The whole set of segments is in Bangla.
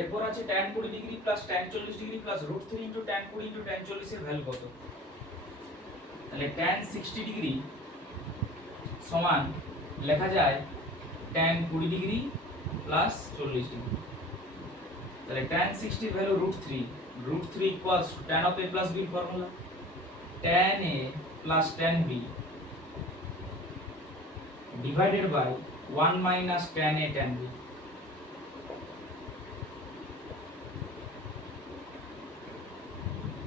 এরপর আছে tan 20 degree plus tan 40 degree plus √3 into tan 20 into tan 40 এর ভ্যালু কত? তাহলে tan 60 ডিগ্রি সমান লেখা যায় tan 20 ডিগ্রি প্লাস 40 ডিগ্রি। তাহলে tan 60 এর value √3, √3 equals tan of a plus b এর formula tan a plus tan b divided by 1 minus tan a tan b।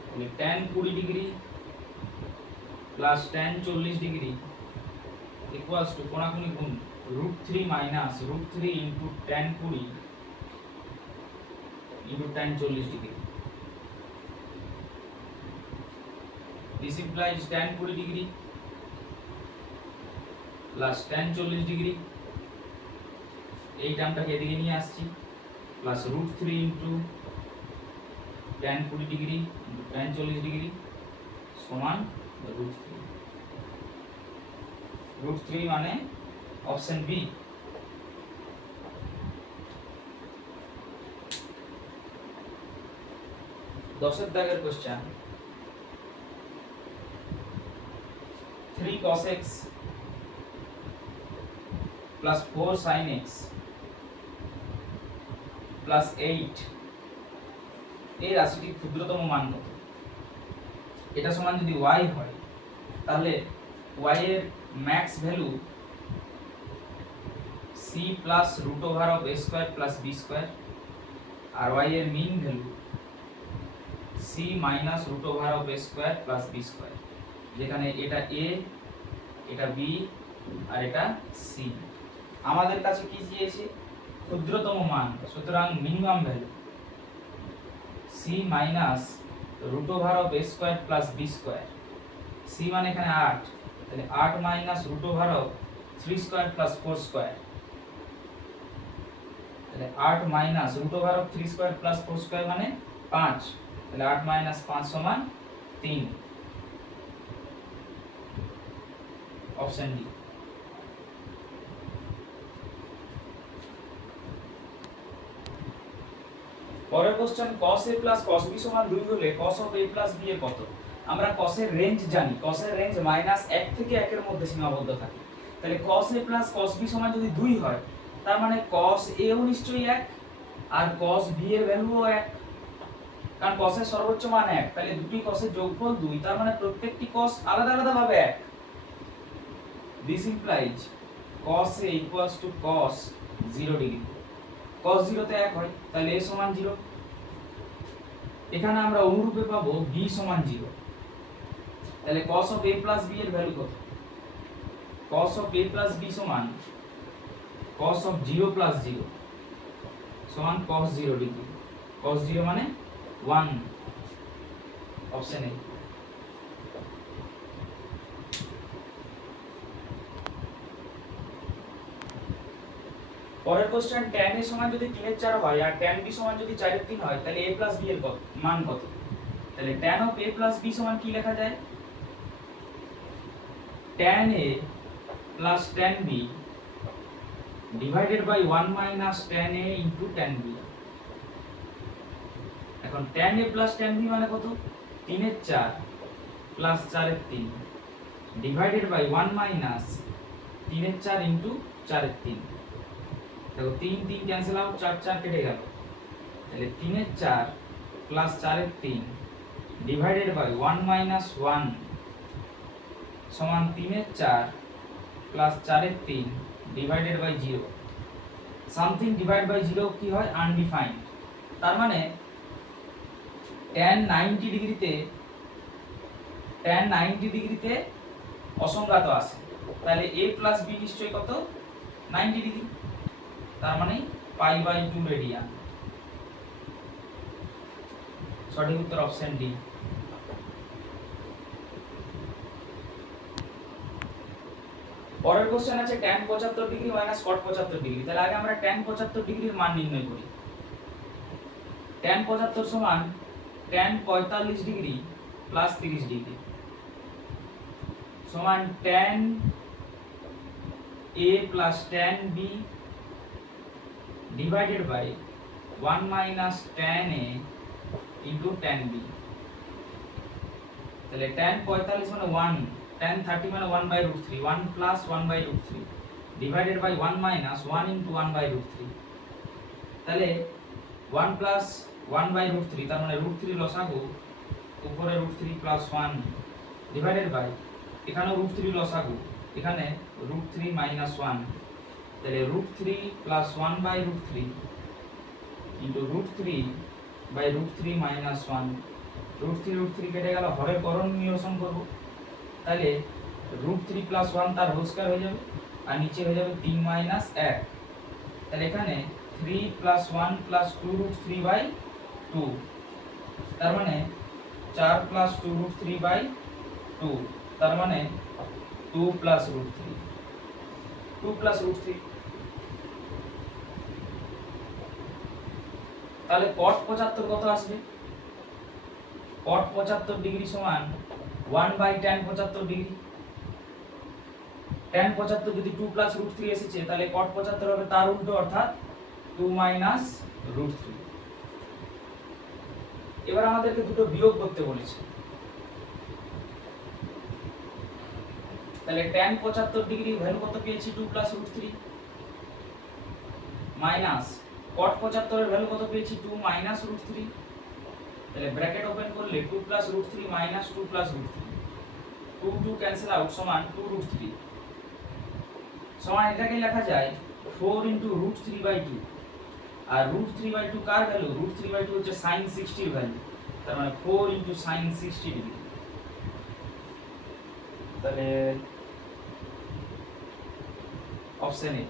তাহলে tan 20 degree plus tan 40 degree equals to কোণাকুণি গুণ √3 minus √3 into tan 20 into tan 40 degree. This implies tan 20 degree plus tan 40 degree, এই টার্মটাকে এদিকে নিয়ে আসছি, plus √3 into tan 20 degree into tan 40 degree সমান √3 মানে অপশন বি। দশের দাগের question 3 cos x plus 4 sin x plus 8 এই রাশিটির ক্ষুদ্রতম মান কত? এটা সমান যদি y হয় তাহলে y এর max value c plus √a square plus b square আর y এর mean value c minus √a square plus b square, যেখানে এটা a, এটা b আর এটা c। আমাদের কাছে কি দিয়েছে? ক্ষুদ্রতম মান, সুতরাং minimum value c minus √a square plus b square. c মানে এখানে 8, তাহলে 8 মাইনাস √3 স্কয়ার প্লাস 4 স্কয়ার, তাহলে 8 মাইনাস √3 স্কয়ার প্লাস 4 স্কয়ার মানে 5, তাহলে 8 মাইনাস 5 সমান 3, অপশন ডি। পরের question cos a plus cos b সমান 2 হলে cos of a plus b এর কত? আমরা cos এর রেঞ্জ জানি, cos এর রেঞ্জ -1 থেকে 1 এর মধ্যে সীমাবদ্ধ থাকে। তাহলে cos a plus cos b সমান যদি 2 হয় তার মানে cos a ও নিশ্চয়ই 1 আর cos b এর ভ্যালুও 1, কারণ cos এর সর্বোচ্চ মান 1, তাহলে দুটি cos এর যোগফল 2, তার মানে প্রত্যেকটি cos আলাদা আলাদা ভাবে 1। This implies cos a equals to cos 0 degree. cos 0 তে 1 হয়, তাহলে a সমান 0। এখানে আমরা অনুরূপে পাবো b সমান 0, তাহলে cos of a plus b এর ভ্যালু কত? cos of a plus b সমান cos of 0 plus 0 সমান cos 0 ডিগ্রি। cos 0 মানে 1, অপশন এ। পরের কোশ্চেন tan a সমান যদি 3 এর 4 হয় আর tan b সমান যদি 4 এর 3 হয় তাহলে a plus b এর মান কত? তাহলে tan of a plus b সমান কি লেখা যায়? tan a plus tan b divided by 1 minus tan a into tan b। এখন tan a plus tan b মানে কত? 3 এর 4 plus 4 এর 3 divided by 1 minus 3 এর 4 into 4 এর 3। দেখো 3 3 ক্যান্সেল আউট, 4 4 কেটে গেল, তাহলে 3 এর 4 প্লাস 4 এর 3 ডিভাইডেড বাই 1 মাইনাস 1 সমান 3 এর 4 প্লাস 4 এর 3 divided by 0। Something divide by 0 কি হয়? আনডিফাইন্ড। তার মানে tan 90 ডিগ্রিতে অসংজ্ঞাত আসে, তাহলে a প্লাস b নিশ্চয়ই কত? 90 ডিগ্রি, তার মানে π/2 রেডিয়ান। সঠিক উত্তর অপশন ডি। পরের কোশ্চেন আছে tan 75 degree minus cot 75 degree. তাহলে আগে আমরা tan 75 ডিগ্রির মান নির্ণয় করি। tan 75 সমান tan 45 ডিগ্রি প্লাস 30 ডিগ্রি সমান tan a plus tan b divided by 1 minus tan a into tan b। তাহলে tan 45 মানে 1, tan 30 মানে 1 by root 3, 1 plus 1 by root 3 divided by 1 minus 1 into 1 by root 3। তাহলে 1 প্লাস 1 বাই রুট 3, তার মানে রুট 3 লসাগু, উপরে রুট 3 প্লাস 1 ডিভাইডেড বাই এখানেও রুট 3 লসাগু, এখানে রুট 3 মাইনাস 1। তাহলে root 3 plus 1 by root 3 into root 3 by root 3 minus 1। Root 3 কেটে গেল, হরের করণ নিরসন করব। তাহলে রুট 3 প্লাস 1 তার হোল স্কয়ার হয়ে যাবে, আর নিচে হয়ে যাবে 3 মাইনাস 1। তাহলে এখানে 3 প্লাস 1 প্লাস 2 রুট 3 বাই 2, তার মানে 4 প্লাস 2 রুট 3 বাই 2, তার মানে 2 প্লাস রুট 3, 2 প্লাস রুট 3। তাহলে cot 75 কত আসবে? cot 75 ডিগ্রি সমান 1 বাই tan 75 ডিগ্রি। tan 75 যদি 2 প্লাস রুট 3 এসেছে, তাহলে cot 75 হবে তার উল্টো, অর্থাৎ 2 মাইনাস রুট 3। এবার আমাদেরকে দুটো বিয়োগ করতে বলেছে। তাহলে tan 75 ডিগ্রি ভ্যালু কত পেয়েছি? 2 প্লাস রুট 3 মাইনাস cot 75 এর ভ্যালু কত পেয়েছি? 2 মাইনাস রুট 3। তাহলে ব্র্যাকেট ওপেন করলে 2 plus root 3 minus 2 plus root 3, 2 2 cancel out সমান 2 রুট 3 সমান এটাকে লেখা যায় 4 ইনটু রুট 3 বাই 2। আর রুট 3 বাই 2 কার ভ্যালু? রুট 3 বাই 2 হচ্ছে sin 60 এর ভ্যালু, তার মানে 4 ইনটু sin 60 ডিগ্রি। তাহলে অপশন এ।